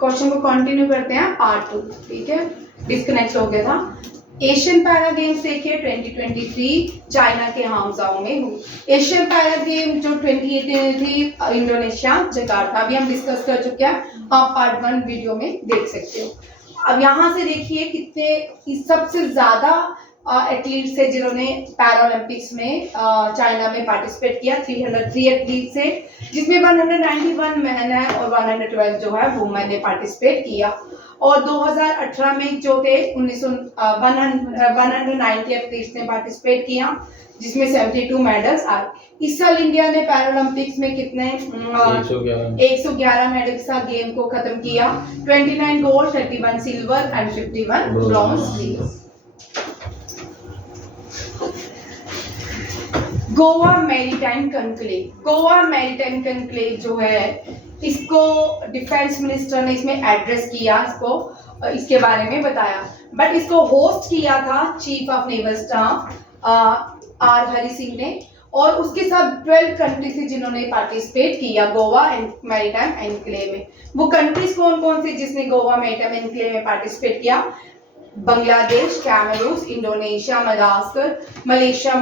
Question को continue करते हैं पार्ट 2। ठीक है, डिस्कनेक्ट हो गया था। एशियन पैरा गेम्स देखिए 2023 चाइना के हांगझाओ में हुई। एशियन पैरा गेम जो 2018 में थी इंडोनेशिया जकार्ता, अभी हम डिस्कस कर चुके हैं, आप पार्ट 1 वीडियो में देख सकते हो। अब यहाँ से देखिए कितने सबसे ज्यादा एथलीट्स है जिन्होंने पैरालंपिक्स में चाइना में पार्टिसिपेट किया, 303 एथलीट्स है, जिसमें 191 मैन है और 112 जो है वुमेन ने पार्टिसिपेट किया। और 2018 में जो थे 190 एथलीट्स ने पार्टिसिपेट किया, जिसमें 72 मेडल्स आए। इस साल इंडिया ने पैरालंपिक्स में कितने 111 मेडल के साथ गेम को खत्म किया। 29 gold, 31 silver and 51 bronze. Goa maritime conclave, Goa maritime conclave जो है, इसको डिफेंस मिनिस्टर ने इसमें एड्रेस किया, इसके बारे में बताया, बट इसको होस्ट किया था chief of naval staff R Hari Singh ने, और उसके साथ 12 कंट्री थी जिन्होंने पार्टिसिपेट किया गोवा मैरीटाइम एनक्लेव में। वो कंट्रीज कौन कौन सी जिसने गोवा मैरीटाइम एनक्लेव में पार्टिसिपेट किया? Bangladesh, Cameroon, Indonesia, Madagascar, Malaysia,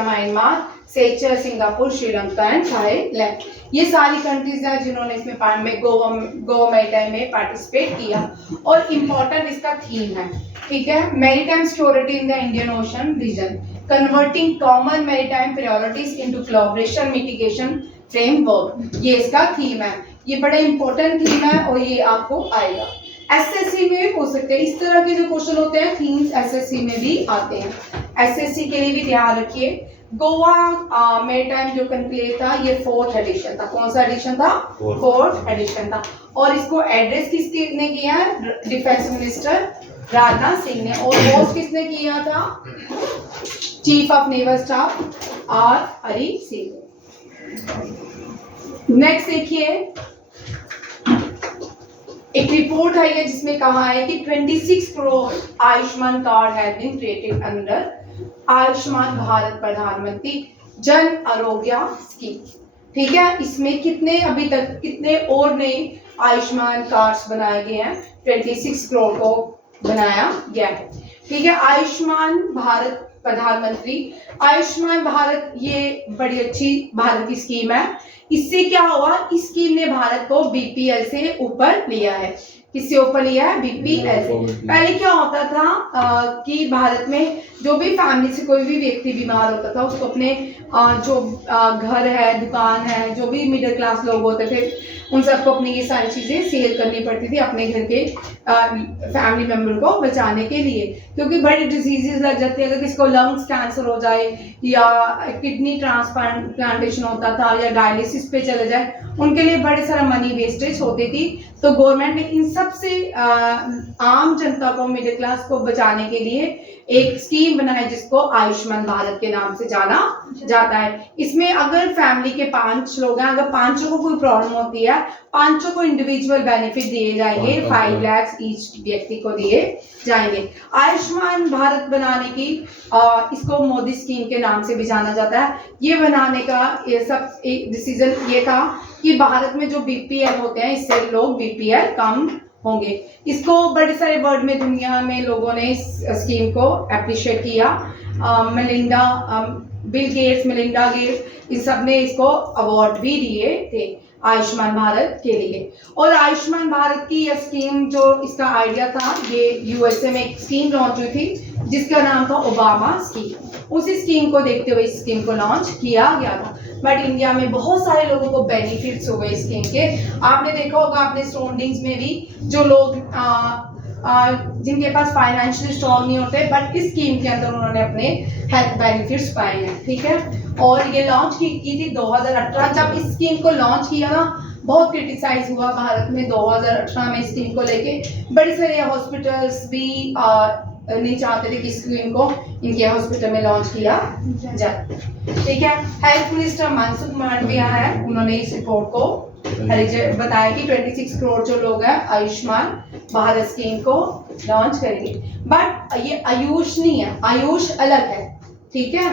Myanmar, Seychelles, Singapore, Sri Lanka and Thailand. ये सारी कंट्रीज हैं जिन्होंने इसमें गोवा मैरीटाइम में पार्टिसिपेट किया। और इम्पोर्टेंट इसका थीम है, ठीक है, maritime security in the Indian ocean region, converting common maritime priorities into collaboration mitigation framework, ये इसका थीम है। ये बड़ा इंपॉर्टेंट थीम है और ये आपको आएगा एसएससी में भी पूछ सकते हैं। इस तरह के जो क्वेश्चन होते हैं थीम्स एसएससी में भी आते हैं। एसएससी के लिए भी ध्यान रखिए, गोवा मैरीटाइम जो कॉन्क्लेव था ये 4th एडिशन था। कौन सा एडिशन था? 4th एडिशन था। और इसको एड्रेस किसने किया है? डिफेंस मिनिस्टर राजनाथ सिंह ने। और होस्ट किसने किया था? Chief of naval staff R Hari Singh. Next देखिए, एक रिपोर्ट आई है जिसमें कहा है कि 26 crore Ayushman card have been created under Ayushman Bharat Pradhan Mantri Jan आरोग्य स्कीम। ठीक है, इसमें कितने अभी तक कितने और नए आयुष्मान कार्ड्स बनाए गए हैं? 26 करोड़ को बनाया गया है। ठीक है, आयुष्मान भारत प्रधानमंत्री आयुष्मान भारत ये बड़ी अच्छी भारत की स्कीम है। इससे क्या हुआ? इस स्कीम ने भारत को बीपीएल से ऊपर लिया है। किससे ऊपर लिया है? बीपीएल से। पहले क्या होता था कि भारत में जो भी फैमिली से कोई भी व्यक्ति बीमार होता था उसको अपने जो घर है, दुकान है, जो भी मिडिल क्लास लोग होते थे उन सबको अपनी ये सारी चीजें सेल करनी पड़ती थी अपने घर के फैमिली मेंबर को बचाने के लिए, क्योंकि बड़ी डिजीजेस लग जाती है। अगर किसी को लंग्स कैंसर हो जाए या किडनी ट्रांसप्लांटेशन होता था या डायलिसिस पे चले जाए, उनके लिए बड़े सारा मनी वेस्टेज होती थी। तो गवर्नमेंट ने इन सब से आम जनता को, मिडिल क्लास को बचाने के लिए एक स्कीम बनाई जिसको आयुष्मान भारत के नाम से जाना जाता है। इसमें अगर फैमिली के 5 लोग हैं, अगर 5 को कोई प्रॉब्लम होती है, 5 को इंडिविजुअल बेनिफिट दिए जाएंगे, 5 लाख ईच व्यक्ति को दिए जाएंगे। आयुष्मान भारत बनाने की इसको मोदी स्कीम के नाम से भी जाना जाता है। ये बनाने का ये सब एक डिसीजन ये था कि भारत में जो बीपीएल होते हैं इससे लोग बीपीएल कम होंगे। इसको बड़े सारे वर्ल्ड में, दुनिया में लोगों ने इस स्कीम को अप्रिशिएट किया। बिल गेट्स, मेलिंडा गेट्स, इन सब ने इसको अवार्ड भी दिए थे आयुष्मान भारत के लिए। और आयुष्मान भारत की यह स्कीम जो इसका आइडिया था, ये यूएसए में एक स्कीम लॉन्च हुई थी जिसका नाम था ओबामा स्कीम। उसी स्कीम को देखते हुए इस स्कीम को लॉन्च किया गया था। बट इंडिया में बहुत सारे लोगों को बेनिफिट्स हो गए स्कीम के। आपने देखा होगा अपने सराउंडिंग्स में भी जो लोग जिनके पास फाइनेंशियली स्ट्रॉन्ग नहीं होते, बट इस स्कीम के अंदर उन्होंने अपने हेल्थ बेनिफिट्स पाए हैं। ठीक है, और ये लॉन्च की थी 2018। जब इस स्कीम को लॉन्च किया ना, बहुत क्रिटिसाइज हुआ भारत में 2018 में स्कीम को लेके। बड़े सारे हॉस्पिटल्स भी नहीं चाहते थे कि स्कीम को इनके हॉस्पिटल में लॉन्च किया जाए। ठीक है, हेल्थ मिनिस्टर मनसुख मांडविया है, उन्होंने इस रिपोर्ट को बताया कि 26 करोड़ जो लोग हैं आयुष्मान भारत स्कीम को लॉन्च करेंगे। बट ये आयुष नहीं है, आयुष अलग है। ठीक है,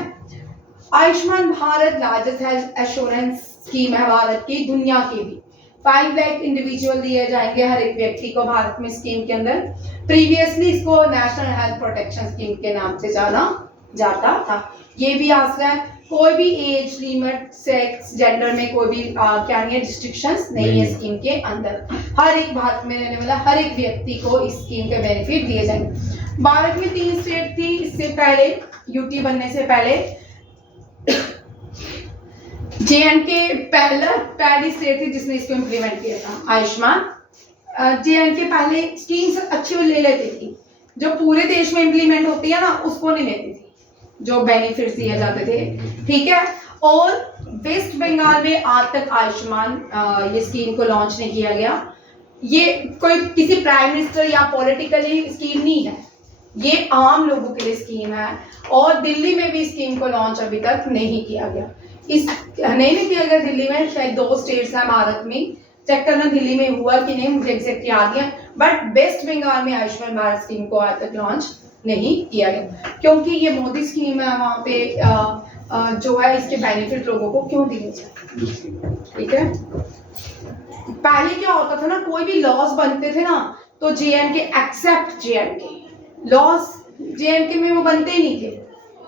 Ayushman Bharat largest health assurance scheme है भारत की, दुनिया की भी। 5 लाख इंडिविजुअल दिए जाएंगे हर एक व्यक्ति को भारत में स्कीम के अंदर। प्रीवियसली इसको नेशनल हेल्थ प्रोटेक्शन स्कीम के नाम से जाना जाता था। ये भी आसान है, कोई भी एज लिमिट, सेक्स, जेंडर में कोई भी क्या नहीं है, रिस्ट्रिक्शंस नहीं है स्कीम के अंदर। हर एक भारत में रहने वाला हर एक व्यक्ति को इस स्कीम के बेनिफिट दिए जाएंगे। भारत में 3 स्टेट थी इससे पहले, यूटी बनने से पहले। जे.एंड.के पहली स्टेट थी जिसने इसको इम्प्लीमेंट किया था, आयुष्मान। जे.एंड.के पहले स्कीम्स अच्छी ले लेती थी, जो पूरे देश में इम्प्लीमेंट होती है ना उसको नहीं लेती थी, जो बेनिफिट्स दिए जाते थे, ठीक है। और वेस्ट बंगाल में आज तक आयुष्मान ये स्कीम को लॉन्च नहीं किया गया। ये कोई किसी प्राइम मिनिस्टर या पॉलिटिकली स्कीम नहीं है, ये आम लोगों के लिए स्कीम है। और दिल्ली में भी स्कीम को लॉन्च अभी तक नहीं किया गया। नहीं किया गया दिल्ली में, शायद 2 स्टेट्स हैं भारत में, चेक करना दिल्ली में हुआ कि नहीं, मुझे एग्जैक्ट याद नहीं है। बट वेस्ट बंगाल में आयुष्मान भारत स्कीम को आज तक लॉन्च नहीं किया गया, क्योंकि ये मोदी स्कीम है, वहाँ पे जो है इसके बेनिफिट लोगों को क्यों दिए जाए, ठीक है। पहले क्या होता था ना, कोई भी लॉज बनते थे ना तो J and K except J and K laws J and K में वो बनते ही नहीं थे,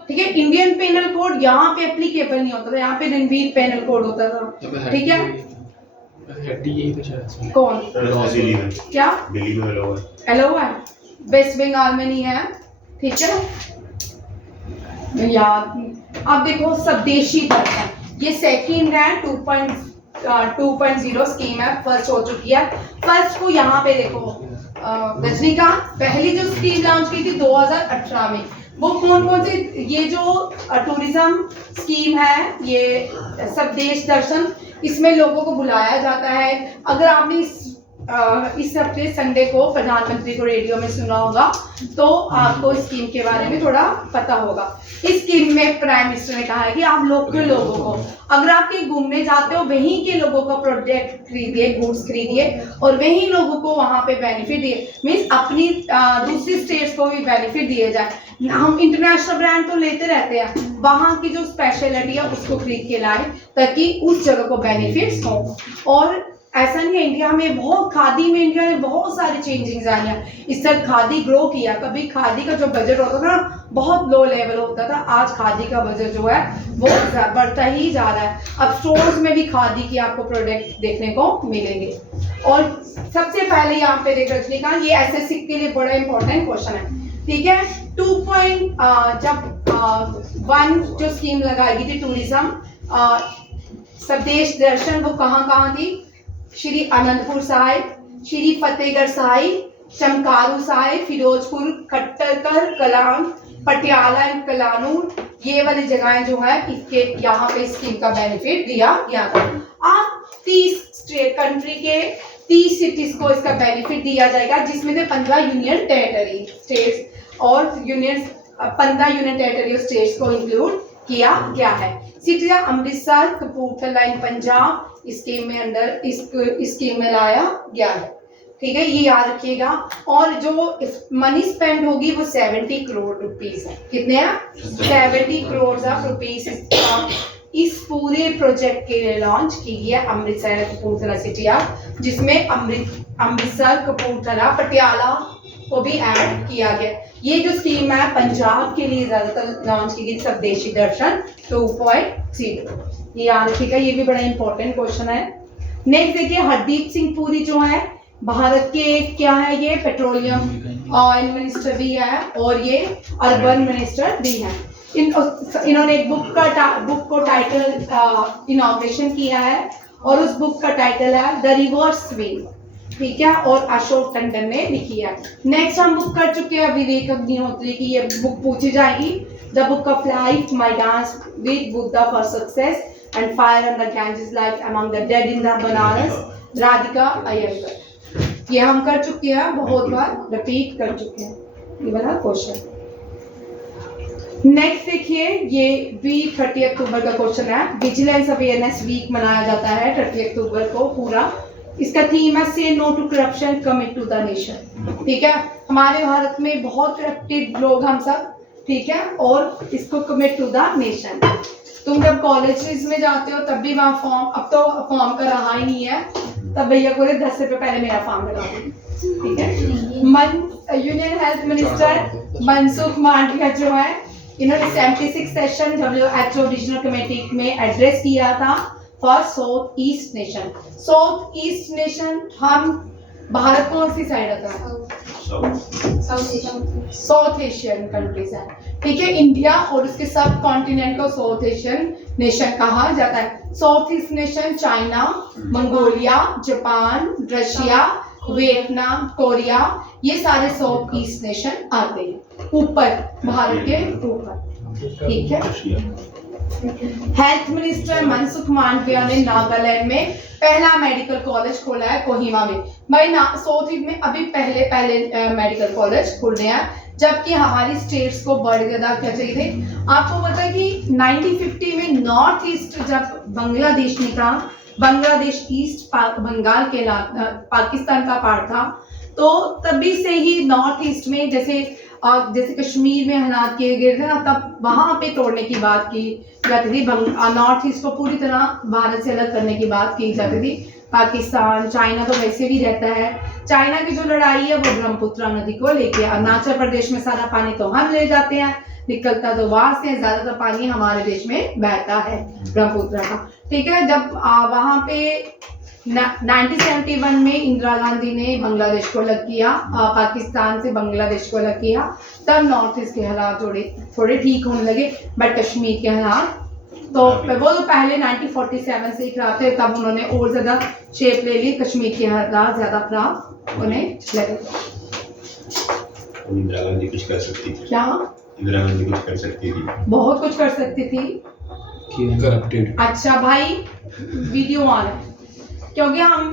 ठीक है। इंडियन पेनल कोड यहाँ पे एप्लीकेबल नहीं होता था, यहाँ पे रणवीर पेनल कोड होता था, ठीक है। कौन क्या हेलो है, वेस्ट बंगाल में नहीं है, ठीक है याद। अब देखो स्वदेशी दर्शन, ये सेकंड है, 2.0 स्कीम है, फर्स्ट हो चुकी है। फर्स्ट को यहाँ पे देखो रजनीकांत, पहली जो स्कीम लॉन्च की थी 2018 में, वो कौन से, ये जो टूरिज्म स्कीम है, ये स्वदेश दर्शन, इसमें लोगों को बुलाया जाता है। अगर आपने इस हफ्ते संडे को प्रधानमंत्री को रेडियो में सुना होगा तो आपको इस स्कीम के बारे में थोड़ा पता होगा। इस स्कीम में प्राइम मिनिस्टर ने कहा है कि आप लोकल लोगों को, अगर आप कहीं घूमने जाते हो, वहीं के लोगों का प्रोडक्ट खरीदिए, गुड्स खरीदिए और वहीं लोगों को वहां पे बेनिफिट दिए, मीन्स अपनी दूसरी स्टेट्स को भी बेनिफिट दिए जाए। हम इंटरनेशनल ब्रांड तो लेते रहते हैं, वहां की जो स्पेशलिटी है उसको खरीद के लाए ताकि उस जगह को बेनिफिट्स हो। और ऐसा नहीं है, इंडिया में बहुत, खादी में इंडिया में बहुत सारी चेंजिंग्स आई हैं। इस तरह खादी ग्रो किया, कभी खादी का जो बजट होता था ना बहुत लो लेवल होता था, आज खादी का बजट जो है वो बढ़ता ही जा रहा है। अब स्टोर्स में भी खादी की आपको प्रोडक्ट देखने को मिलेंगे। और सबसे पहले यहाँ पे देख रजनीकांत, ये एसएससी के लिए बड़ा इंपॉर्टेंट क्वेश्चन है, ठीक है। 1 जो स्कीम लगाई गई थी टूरिज्म स्वदेश दर्शन, वो कहाँ थी? श्री अनंतपुर साहिब, श्री फतेहगढ़ साहिब, चमकारू साहिब, फिरोजपुर, खट्टर कलान, पटियाला एंड कलानूर, ये वाली जगहें जो है इसके यहाँ पे स्कीम का बेनिफिट दिया गया था। आप 30 स्टेट कंट्री के 30 सिटीज को इसका बेनिफिट दिया जाएगा, जिसमें से 15 यूनियन टेरिटरी स्टेट्स और 15 यूनियन टेरिटरी स्टेट्स को इंक्लूड किया गया है। सिटी अमृतसर, कपूरथला इन पंजाब स्कीम में अंदर इस स्कीम में लाया गया है, ठीक है, ये याद रखिएगा। और जो मनी स्पेंड होगी वो 70 करोड़ रुपीस है। कितने हैं? 70 करोड़ रुपीस इस पूरे प्रोजेक्ट के लिए लॉन्च की गई है अमृतसर कपूरथला सिटी, जिसमें अमृतसर, कपूरथला, पटियाला को भी ऐड किया गया। ये जो स्कीम है पंजाब के लिए ज्यादातर लॉन्च की गई, स्वदेशी दर्शन 2.0, ये याद रखिएगा, ये भी बड़ा इंपॉर्टेंट क्वेश्चन है। नेक्स्ट देखिए, हरदीप सिंह पुरी जो है भारत के क्या है, ये पेट्रोलियम ऑयल मिनिस्टर भी है और ये अर्बन मिनिस्टर भी है। इन्होंने एक बुक को टाइटल इनॉग्रेशन किया है और उस बुक का टाइटल है द रिवर्स वे, ठीक है, और अशोक टंडन ने लिखी है। नेक्स्ट हम बुक कर चुके हैं विवेक अग्निहोत्री की, ये बुक पूछी जाएगी, the book of life, my dance with Buddha for success and fire on the Ganges life among the dead in the Banaras, Radhika Iyengar. ये हम कर चुके हैं, बहुत बार रिपीट कर चुके हैं ये वाला क्वेश्चन। नेक्स्ट देखिए, ये वीक 30 अक्टूबर का क्वेश्चन है। विजिलेंस अवेयरनेस वीक मनाया जाता है 30 अक्टूबर को पूरा। इसका थीम है say no to corruption, commit to the nation, ठीक है। हमारे भारत में बहुत करप्टेड लोग हम सब, ठीक है, और इसको कमिट टू द नेशन। तुम जब कॉलेजेस में जाते हो तब भी वहाँ फॉर्म, अब तो फॉर्म का रहा ही नहीं है, तब भैया को 10 रुपए पहले मेरा फॉर्म लगा दूंगी, ठीक है। Union health minister Mansukh Mandaviya जो है, इन्होंने 76 सेशन WHO रीजनल कमेटी में एड्रेस किया था for south east nation. South east nation, हम भारत कौन सी साइड आता है? साउथ एशियन कंट्रीज है, ठीक है। इंडिया और उसके सब कॉन्टिनेंट को साउथ एशियन नेशन कहा जाता है। South east nation China, Mongolia, Japan, Russia, Vietnam, Korea, ये सारे साउथ ईस्ट नेशन आते हैं ऊपर, भारत के ऊपर, ठीक है। हेल्थ मिनिस्टर मनसुख मांडविया ने नागालैंड में पहला मेडिकल कॉलेज खोला है कोहिमा में। भाई साउथ ईस्ट में अभी पहले मेडिकल कॉलेज खुल रहे हैं, जबकि हमारी स्टेट्स को बड़े ज्यादा क्या चाहिए थे। आपको पता है कि 1950 में नॉर्थ ईस्ट जब बांग्लादेश निकला, बांग्लादेश ईस्ट बंगाल के पाकिस्तान का पार्ट था, तो तभी से ही नॉर्थ ईस्ट में जैसे कश्मीर में हालात किए गए थे ना, तब वहां पे तोड़ने की बात की जाती थी। नॉर्थ ईस्ट को पूरी तरह भारत से अलग करने की बात की जाती थी। पाकिस्तान, चाइना तो वैसे भी रहता है। चाइना की जो लड़ाई है वो ब्रह्मपुत्र नदी को लेके, अरुणाचल प्रदेश में सारा पानी तो हम ले जाते हैं, निकलता तो वहां से, ज्यादातर पानी हमारे देश में बहता है ब्रह्मपुत्र का, ठीक है। जब वहां पे 1971 में इंदिरा गांधी ने बांग्लादेश को अलग किया, पाकिस्तान से बांग्लादेश को अलग किया, तब नॉर्थ ईस्ट के हालात थोड़े ठीक होने लगे। बट कश्मीर के हालात तो वो तो पहले 1947 से ही खराब थे, तब उन्होंने और ज्यादा शेप ले ली, कश्मीर के हालात ज्यादा खराब होने लगे। इंदिरा गांधी कुछ कर सकती थी क्या? इंदिरा गांधी कुछ कर सकती थी, बहुत कुछ कर सकती थी। करप्टेड। अच्छा भाई, वीडियो ऑन है क्योंकि हम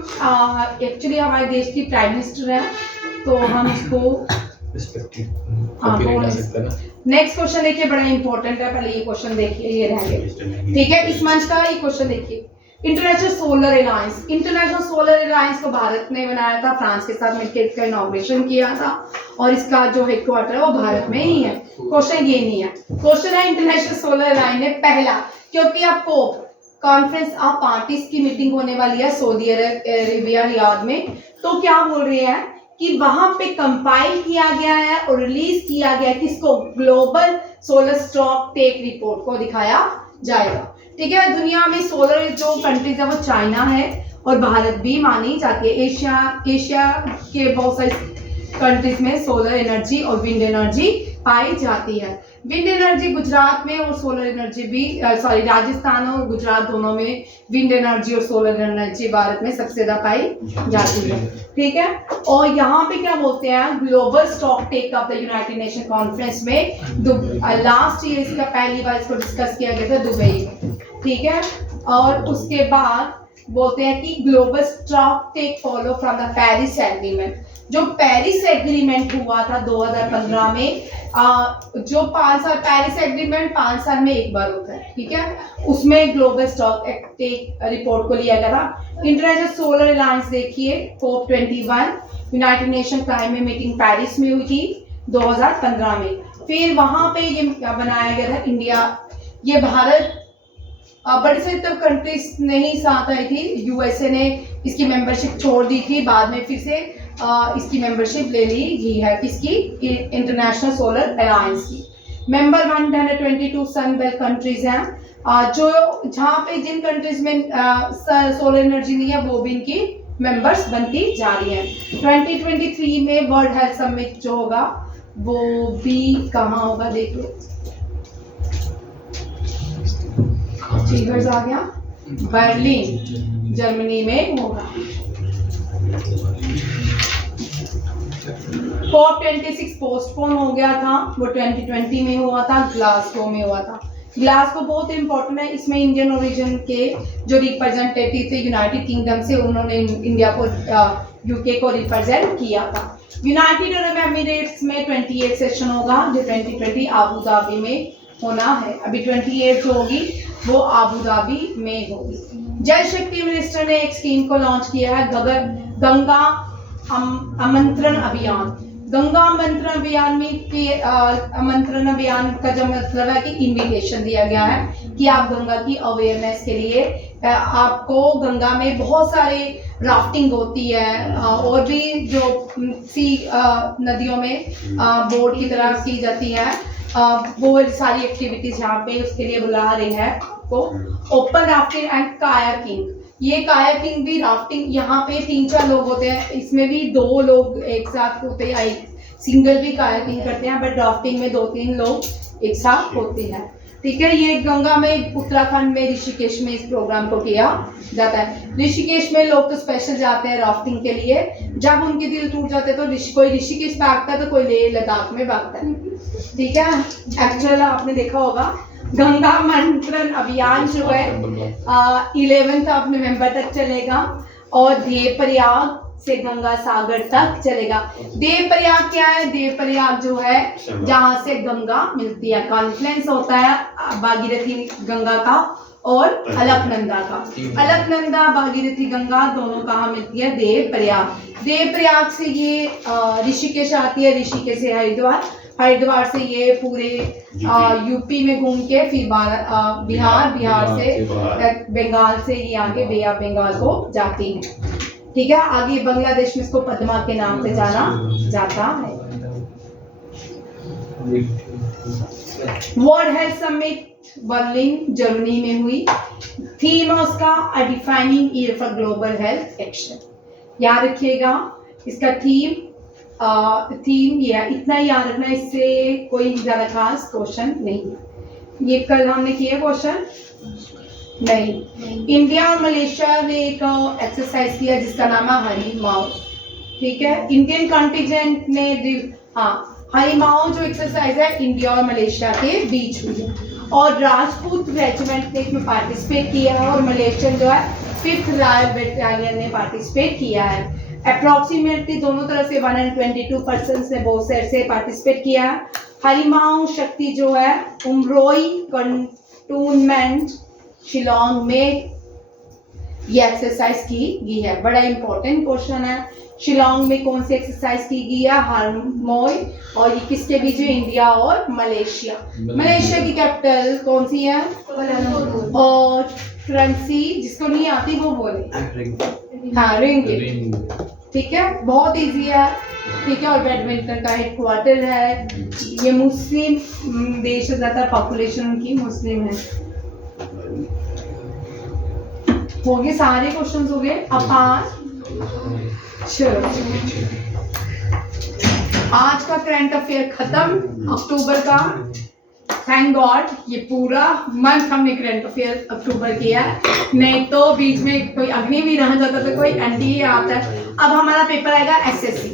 एक्चुअली हमारे देश की प्राइम मिनिस्टर है, तो हम इसको रिस्पेक्टेड कॉपीराइट आ सकता है ना। नेक्स्ट क्वेश्चन देखिए, बड़ा इंपॉर्टेंट है, पहले ये क्वेश्चन देखिए, ये रह गया, ठीक है। इस मंच का ये क्वेश्चन देखिए, international solar alliance. International solar alliance को भारत ने बनाया था, फ्रांस के साथ मिलकर इसका इनॉग्रेशन किया था, और इसका जो हेडक्वार्टर है वो भारत में ही है। क्वेश्चन ये नहीं है, क्वेश्चन है इंटरनेशनल सोलर अलायंस ने पहला, क्योंकि आपको कॉन्फ्रेंस ऑफ पार्टीज की मीटिंग होने वाली है सऊदी अरेबिया रियाद में, तो क्या बोल रहे हैं कि वहां पे कंपाइल किया गया है और रिलीज किया गया है किसको? Global solar stock take report को दिखाया जाएगा, ठीक है। दुनिया में सोलर जो कंट्रीज है वो चाइना है और भारत भी मानी जाती है। एशिया के बहुत सारे कंट्रीज में सोलर एनर्जी और विंड एनर्जी पाई जाती है। विंड एनर्जी गुजरात में और सोलर एनर्जी भी राजस्थान और गुजरात दोनों में विंड एनर्जी और सोलर एनर्जी भारत में सबसे ज्यादा पाई जाती है, ठीक है। और यहाँ पे क्या बोलते हैं, global stock take of the United Nation conference में लास्ट ईयर इसका पहली बार इसको डिस्कस किया गया था दुबई में, ठीक है। और उसके बाद बोलते हैं कि global stock take follow from the Paris agreement. जो पेरिस एग्रीमेंट हुआ था 2015 में, जो 5 साल पेरिस एग्रीमेंट 5 साल में एक बार होता है, ठीक है, उसमें ग्लोबल स्टॉक टेक रिपोर्ट को लिया गया था। इंटरनेशनल सोलर अलायंस देखिए, COP21 United nation climate meeting Paris में हुई थी 2015 में। फिर वहां पे ये बनाया गया था इंडिया, ये भारत बड़ी सारी तो कंट्रीज नहीं साथ आई थी, यूएसए ने इसकी मेंबरशिप छोड़ दी थी, बाद में फिर से इसकी मेंबरशिप ले ली गई है, किसकी? इंटरनेशनल सोलर अलायंस की। मेंबर 122 सन बेल्ट कंट्रीज हैं, जो जहाँ पे जिन कंट्रीज में सोलर एनर्जी नहीं है वो भी इनकी मेंबर्स बनती जा रही हैं। 2023 में वर्ल्ड हेल्थ समिट जो होगा वो भी कहाँ होगा, देख लो, फिगर्स आ गया, बर्लिन जर्मनी में होगा। COP26 पोस्टपोन हो गया था, वो 2020 में हुआ था, ग्लासगो में हुआ था। ग्लासगो बहुत इंपॉर्टेंट है, इसमें इंडियन ओरिजिन के जो रिप्रेजेंटेटिव थे यूनाइटेड किंगडम से, उन्होंने इंडिया को यूके को रिप्रेजेंट किया था। यूनाइटेड अरब एमिरेट्स में 28 सेशन होगा, जो 2020 आबू धाबी में होना है। अभी 28 जो होगी वो आबू धाबी में होगी। जल शक्ति मिनिस्टर ने एक स्कीम को लॉन्च किया है, गंगा आमंत्रण अभियान। गंगा आमंत्रण अभियान में आमंत्रण अभियान का जो मतलब है कि इन्विटेशन दिया गया है कि आप गंगा की अवेयरनेस के लिए, आपको गंगा में बहुत सारे राफ्टिंग होती है, और भी जो सी नदियों में बोट की तरह की जाती है, वो सारी एक्टिविटीज यहाँ पे उसके लिए बुला रहे हैं आपको। ओपन राफ्टिंग एंड कायाकिंग, ये कायाकिंग भी राफ्टिंग, यहाँ पे 3-4 लोग होते हैं, इसमें भी 2 लोग एक साथ होते हैं, सिंगल भी कायाकिंग करते हैं, बट राफ्टिंग में 2-3 लोग एक साथ होते हैं। ठीक है, ये गंगा में उत्तराखंड में ऋषिकेश में इस प्रोग्राम को किया जाता है। ऋषिकेश में लोग तो स्पेशल जाते हैं राफ्टिंग के लिए, जब उनके दिल टूट जाते हैं तो कोई ऋषिकेश भागता है तो कोई लेह लद्दाख में भागता है। ठीक है, एक्चुअल आपने देखा होगा गंगा मंथन अभियान जो है 11 नवंबर तक चलेगा, और देवप्रयाग से गंगा सागर तक चलेगा। देवप्रयाग क्या है? देवप्रयाग जो है जहाँ से गंगा मिलती है, कॉन्फ्लुएंस होता है भागीरथी गंगा का और अलकनंदा का। अलकनंदा भागीरथी गंगा दोनों कहाँ मिलती है? देवप्रयाग। देवप्रयाग से ये ऋषिकेश आती है, ऋषिकेश से हरिद्वार, हरिद्वार से ये पूरे यूपी में घूम के फिर बिहार, बिहार से बंगाल से ये आगे बे ऑफ बंगाल को जाती है। ठीक है, आगे बांग्लादेश में इसको पद्मा के नाम से जाना जाता है। World health summit Berlin Germany में हुई। थीम है उसका a defining year for global health action. याद रखिएगा इसका थीम ये है, इतना याद रखना, इससे कोई ज्यादा खास क्वेश्चन नहीं है। ये कल हमने किया क्वेश्चन नहीं। इंडिया और मलेशिया ने एक एक्सरसाइज किया जिसका नाम है हरिमाऊ। ठीक है, इंडियन कॉन्टिजेंट ने हरिमाऊ जो एक्सरसाइज है इंडिया और मलेशिया के बीच हुई है, और राजपूत रेजिमेंट ने इसमें पार्टिसिपेट किया है, और मलेशियन जो है 5th रॉयल बटालियन ने पार्टिसिपेट किया है। अप्रॉक्सीमेटली दोनों तरफ से 122 पर्सन्स ने बोथ साइड से पार्टिसिपेट किया है। हरिमाऊ शक्ति जो है उमरोई कंटोनमेंट शिलोंग में ये एक्सरसाइज की गई है। बड़ा इंपॉर्टेंट क्वेश्चन है, शिलोंग में कौन सी एक्सरसाइज की गई है? हरिमाऊ, और ये किसके बीच है? इंडिया और मलेशिया। मलेशिया की कैपिटल कौन सी है? और करेंसी जिसको नहीं आती वो बोले। हाँ, रिंगिट। ठीक है, बहुत इजी है। ठीक है, और बैडमिंटन का हेडक्वार्टर है। ये मुस्लिम देश है, ज्यादा पॉपुलेशन उनकी मुस्लिम है। हो गए सारे क्वेश्चंस हो गए। अब चलो आज का करंट अफेयर खत्म अक्टूबर का। थैंक गॉड ये पूरा मंथ हमने करंट अफेयर अक्टूबर किया है, नहीं तो बीच में कोई अग्नि भी रह जाता तो कोई एनडीए आता है। अब हमारा पेपर आएगा एसएससी।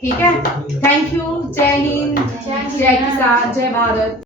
ठीक है, थैंक यू। जय हिंद, जय किसान, जय भारत।